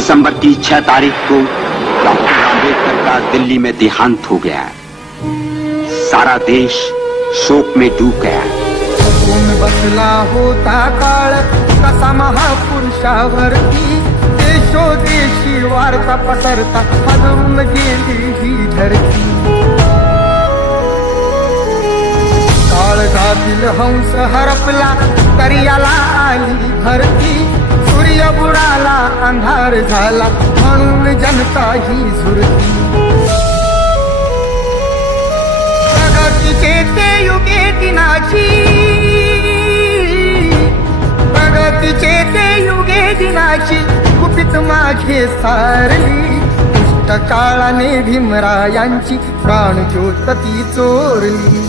दिसंबर की 6 तारीख को डॉक्टर आंबेडकर का दिल्ली में देहांत हो गया। सारा देश शोक में डूब गया। बसला होता काळ कसा महापुरुषावरती, देशोदेशी वार्ता पसरता हलून गेली ही धरती। काळजातील हंस हरपला तरी याला आली भरती, सूर्य बुडाला अंधार झाला म्हणून जनता ही झुरती। प्रगतीचे ते युगे दिनाची, प्रगतीचे ते युगे दिनाची गुपित मागे सारली। दुष्ट काळाने भीमरायांची प्राणज्योत ती चोरली।